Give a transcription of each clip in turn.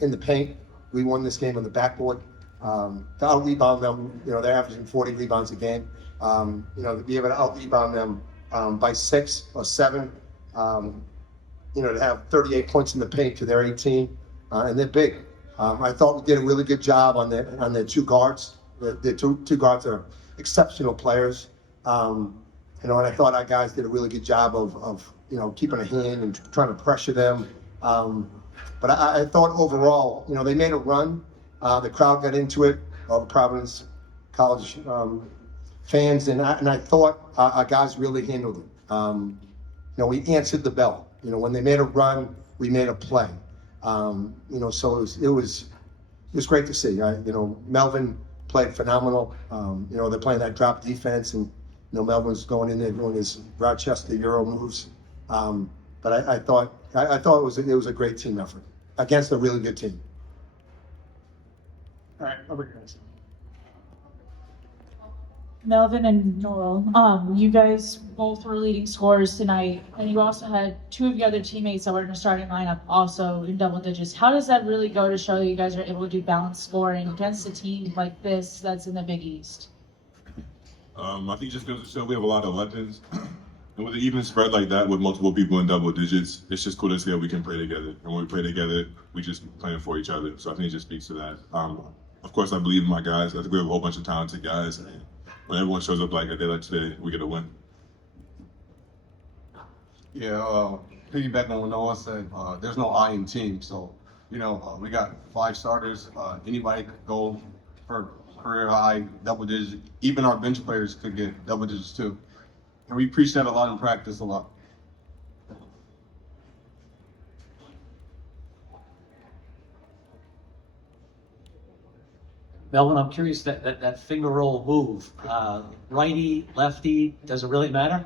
in the paint. We won this game on the backboard. To out-rebound them, they're averaging 40 rebounds a game. To be able to out-rebound them by 6 or 7, to have 38 points in the paint to their 18, and they're big. I thought we did a really good job on their two guards. The two guards are exceptional players. And I thought our guys did a really good job of keeping a hand and trying to pressure them. But I thought overall, they made a run. The crowd got into it, all the Providence College fans, and I thought our guys really handled it. We answered the bell. When they made a run, we made a play. So it was great to see. Melvin played phenomenal. They're playing that drop defense, and Melvin's going in there doing his Rochester Euro moves. But I thought it was a great team effort against a really good team. All right, over here. Melvin and Noel, you guys both were leading scorers tonight, and you also had two of your other teammates that were in the starting lineup also in double digits. How does that really go to show that you guys are able to do balanced scoring against a team like this that's in the Big East? I think just goes to show we have a lot of weapons. And with an even spread like that with multiple people in double digits, it's just cool to see that we can play together. And when we play together, we just playing for each other. So I think it just speaks to that. Of course, I believe in my guys. I think we have a whole bunch of talented guys. And when everyone shows up like a day like today, we get a win. Yeah, piggyback on what Noel said, there's no I in team. So, we got 5 starters. Anybody could go for career high double digits. Even our bench players could get double digits too. And we preach that a lot in practice a lot. Melvin, I'm curious that finger roll move, righty, lefty, does it really matter?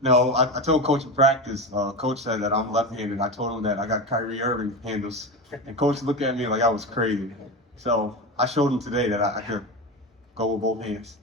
No, I told Coach in practice, Coach said that I'm left-handed. I told him that I got Kyrie Irving handles. And Coach looked at me like I was crazy. So I showed him today that I could go with both hands.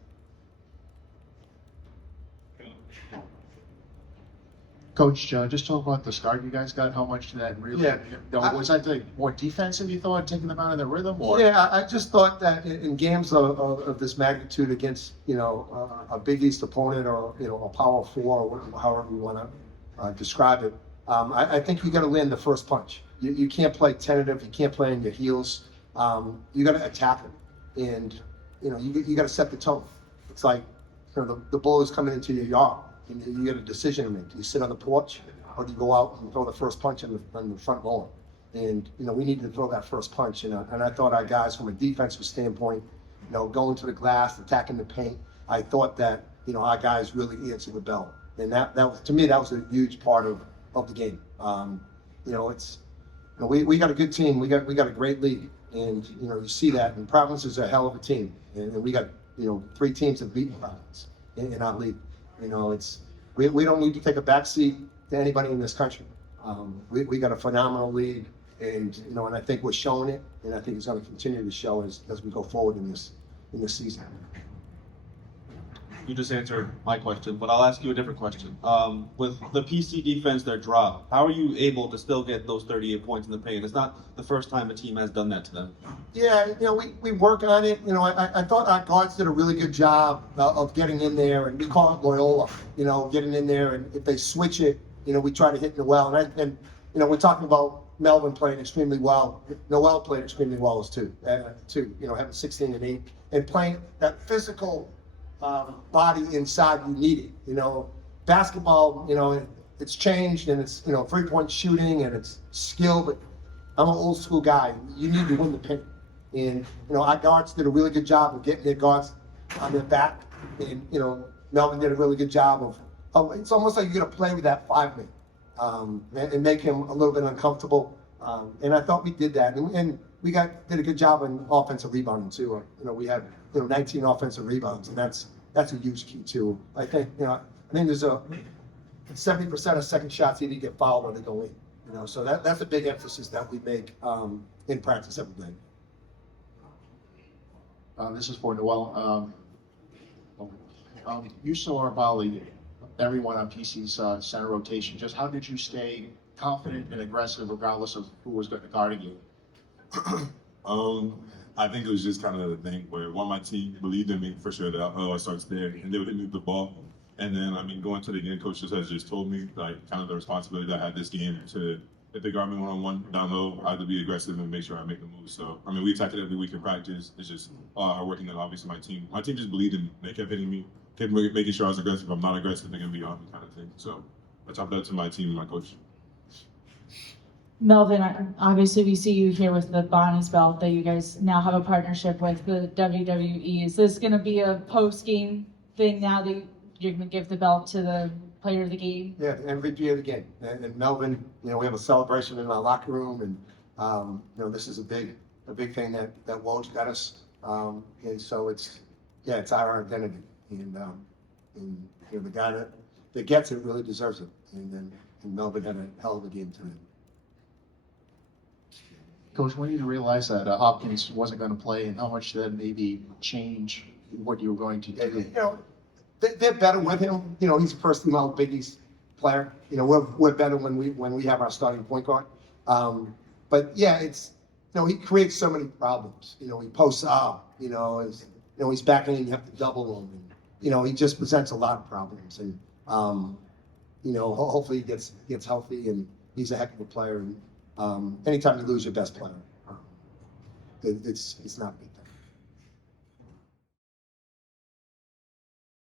Coach, just talk about the start you guys got. How much did that really? Yeah. Was that like more defensive? You thought taking them out of their rhythm? Or? Yeah, I just thought that in games of this magnitude against a Big East opponent or a Power 4 or however you want to describe it, I think you got to land the first punch. You can't play tentative. You can't play on your heels. You got to attack it, and you got to set the tone. It's like the ball is coming into your yard. You get a decision to make. Do you sit on the porch, or do you go out and throw the first punch on the front lawn? And we needed to throw that first punch. And I thought our guys, from a defensive standpoint, going to the glass, attacking the paint, I thought that our guys really answered the bell. And that was, to me, that was a huge part of the game. We got a good team. We got a great league, and you see that. And Providence is a hell of a team, and we got 3 teams that beat Providence in our league. We don't need to take a backseat to anybody in this country. We got a phenomenal league, and and I think we're showing it, and I think it's going to continue to show as we go forward in this season. You just answered my question, but I'll ask you a different question. With the PC defense, their drop, how are you able to still get those 38 points in the paint? It's not the first time a team has done that to them. Yeah, we work on it. I thought our guards did a really good job of getting in there, and we call it Loyola, getting in there, and if they switch it, we try to hit Noel. And we're talking about Melvin playing extremely well. Noel played extremely well too, having 16 and 8, and playing that physical body inside you need it. Basketball, it's changed, and it's 3-point shooting, and it's skill, but I'm an old school guy. You need to win the paint. And our guards did a really good job of getting their guards on their back, and Melvin did a really good job of it's almost like you're gonna play with that 5-man and make him a little bit uncomfortable. And I thought we did that, and we did a good job on offensive rebounding too. We had 19 offensive rebounds, and that's a huge key too. I think there's a 70% of second shots either get fouled or they go in. So that's a big emphasis that we make in practice every day. This is for Noel. You saw about everyone on PC's center rotation. Just how did you stay confident and aggressive regardless of who was guarding you? I think it was just kind of the thing where my team believed in me for sure that I starts there and they would hit me with the ball. And then, I mean, going to the game, coach just has just told me, like, kind of the responsibility that I had this game to, if they guard me one-on-one down low, I had to be aggressive and make sure I make the move. So, I mean, we attack it every week in practice. It's just hard working and obviously my team just believed in me. They kept hitting me, kept making sure I was aggressive. If I'm not aggressive, they're going to be on me kind of thing. So, I chopped that to my team and my coach. Melvin, obviously we see you here with the Bonnie's belt that you guys now have a partnership with the WWE. Is this going to be a post-game thing now that you're going to give the belt to the player of the game? Yeah, the MVP of the game. And Melvin, you know, we have a celebration in our locker room, and you know, this is a big thing that Woj got us. And so it's our identity, and you know, the guy that gets it really deserves it. And Melvin had a hell of a game tonight. Coach, when did you realize that Hopkins wasn't going to play, and how much did that maybe change what you were going to do? You know, they're better with him. You know, he's a first team All Big East player. You know, we're better when we have our starting point guard. But yeah, it's, you know, he creates so many problems. You know, he posts up. You know, he's backing and you have to double him. And, you know, he just presents a lot of problems. And you know, hopefully he gets healthy, and he's a heck of a player. And anytime you lose your best player, it's not good.